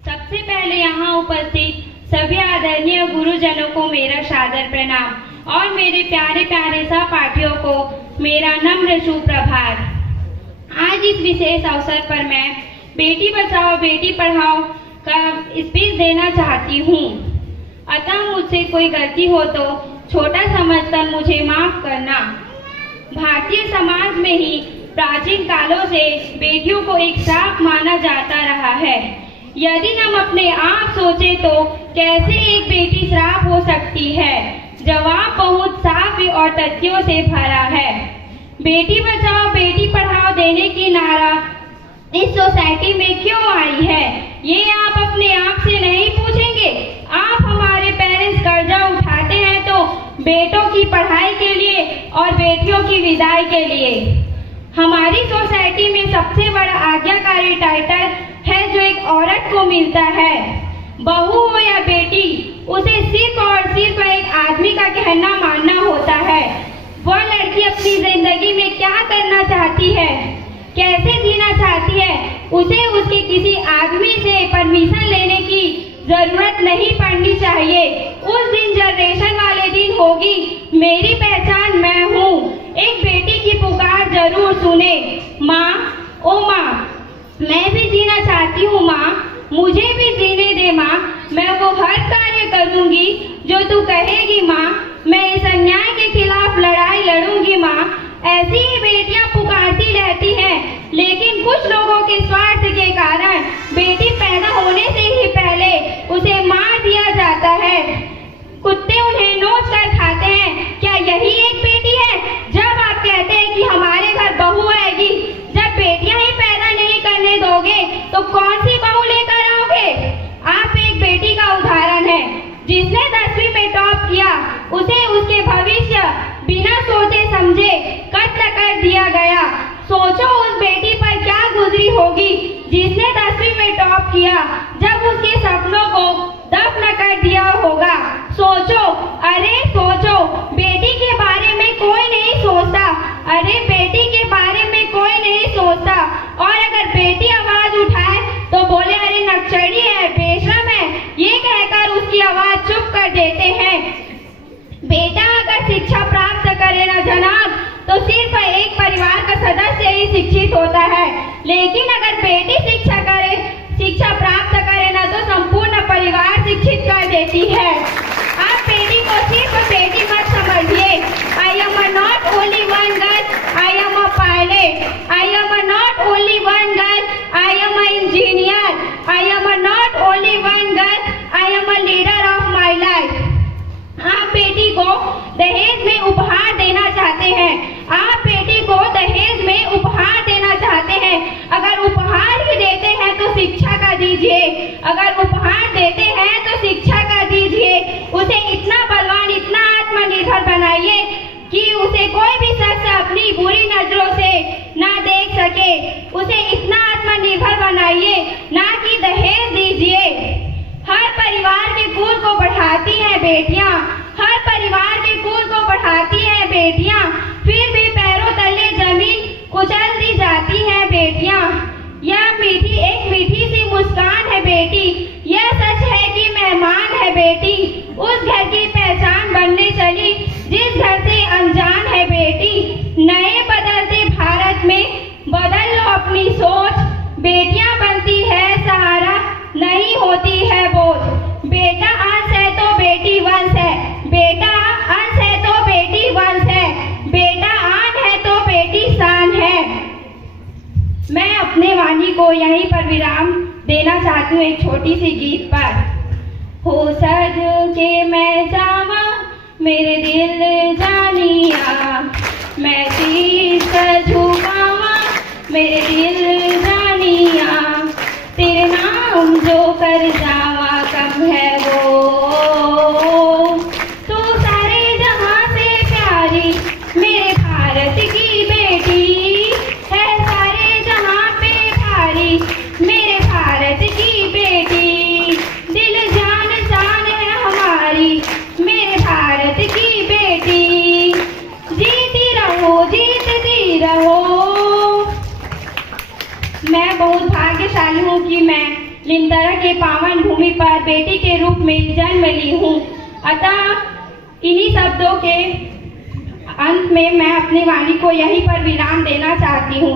सबसे पहले यहाँ उपस्थित सभी आदरणीय गुरुजनों को मेरा सादर प्रणाम और मेरे प्यारे प्यारे सहपाठियों को मेरा नम्र सुप्रभात। आज इस विशेष अवसर पर मैं बेटी बचाओ बेटी पढ़ाओ का स्पीच देना चाहती हूँ। अतः मुझसे कोई गलती हो तो छोटा समझकर मुझे माफ करना। भारतीय समाज में ही प्राचीन कालों से बेटियों को एक श्राप माना जाता रहा है। यदि हम अपने आप सोचे तो कैसे एक बेटी श्राप हो सकती है? जवाब बहुत साफ और तथ्यों से भरा है। बेटी बचाओ बेटी पढ़ाओ देने की नारा इस सोसाइटी में क्यों आई है, ये आप अपने आप से नहीं पूछेंगे? आप हमारे पेरेंट्स कर्जा उठाते हैं तो बेटों की पढ़ाई के लिए और बेटियों की विदाई के लिए। हमारी सोसाइटी में सबसे बड़ा आज्ञाकारी टाइटल है जो एक औरत को मिलता है। बहू हो या बेटी, उसे सिर्फ और सिर्फ एक आदमी का कहना मानना होता है। वह लड़की अपनी जिंदगी में क्या करना चाहती है, कैसे जीना चाहती है, उसे उसके किसी आदमी से परमिशन लेने की जरूरत नहीं पड़नी चाहिए। उस दिन जनरेशन वाले दिन होगी, मेरी पहचान मैं हूँ। एक बेटी की पुकार जरूर सुने, माँ ओ माँ मैं भी जीना चाहती हूँ माँ, मुझे भी जीने दे माँ। मैं वो हर कार्य करूँगी जो तू कहेगी माँ। मैं इस अन्याय के खिलाफ लड़ाई लड़ूंगी माँ। ऐसी ही बेटियां पुकारती रहती हैं, लेकिन कुछ लोगों के स्वार्थ के कारण बेटी पैदा होने से ही पहले उसे मार दिया जाता है। कुत्ते उन्हें नोच कर खाते हैं। क्या यही एक बेटी है? जब आप कहते हैं कि हमारे घर बहू आएगी, जब बेटियां ही पैदा नहीं करने दोगे तो कौन सी बहू लेकर आओगे? आप एक बेटी का उदाहरण है। जिसने 10वीं में टॉप किया उसे उसके भविष्य बिना सोचे समझे कत्ल कर दिया गया। सोचो उस बेटी पर क्या गुजरी होगी जिसने 10वीं में टॉप किया, जब उसके सपनों को दफन कर दिया होगा। सोचो, अरे सोचो, बेटी के बारे में कोई नहीं सोचता। अरे बेटी के बारे में कोई नहीं सोचता। और अगर बेटी आवाज उठाए तो बोले अरे नक्सली है, बेशरम है, ये कहकर उसकी आवाज चुप कर देते हैं। बेटा अगर शिक्षा प्राप्त करे ना जनाब, तो सिर्फ एक परिवार का सदस्य ही शिक्षित होता है, लेकिन अगर बेटी शिक्षा प्राप्त करे ना तो संपूर्ण परिवार शिक्षित कर देती है। आप बेटी को सिर्फ बेटी मत समझिए। I am not only one girl, I am a pilot. I am not only one girl, I am an engineer. I am not only one girl, I am a leader of my life. आप बेटी को दहेज में उपहार देना चाहते हैं। आप बेटी को दहेज में उपहार देना चाहते हैं। अगर उपहार ही देते हैं तो शिक्षा का दीजिए। अगर उपहार देते हैं तो शिक्षा का दीजिए। उसे इतना बलवान, इतना आत्मनिर्भर बनाइए कि उसे कोई भी शख्स अपनी बुरी नजरों से ना देख सके। उसे इतना आत्मनिर्भर बनाइए, ना कि दहेज दीजिए। हर परिवार के कुल को बढ़ाती हैं बेटियां। हर परिवार के कुल को बढ़ाती हैं बेटियां। फिर भी पैरों तले जमीन कुचल दी जाती हैं बेटियां। यह एक मीठी सी मुस्कान है बेटी। यह सच है कि मेहमान है बेटी। उस घर की पहचान बनने चली जिस घर से अनजान है बेटी। नए बदलते भारत में बदल लो अपनी सोच। बेटियां बनती है सहारा, नहीं होती है बोझ। बेटा अंश है तो बेटी वंश है। बेटा अंश है तो बेटी वंश है। बेटा आन है तो बेटी शान है। मैं अपने वाणी को यहीं पर विराम देना चाहती हूँ एक छोटी सी गीत पर। हो सज के मैं जावा मेरे दिल जानिया, मैं शीश झुकावा मेरे दिल जानिया, तेरे नाम जो कर जावा कब है वो। तू सारे जहां से प्यारी मेरे भारत की बेटी है, सारे जहां पे भारी मेरे भारत की बेटी। दिल जान जान है हमारी मेरे भारत की बेटी। जीती रहो जीतती रहो। मैं बहुत भाग्यशाली हूँ कि मैं निमतरा के पावन भूमि पर बेटी के रूप में जन्म ली हूँ। अतः इन्हीं शब्दों के अंत में मैं अपनी वाणी को यहीं पर विराम देना चाहती हूँ।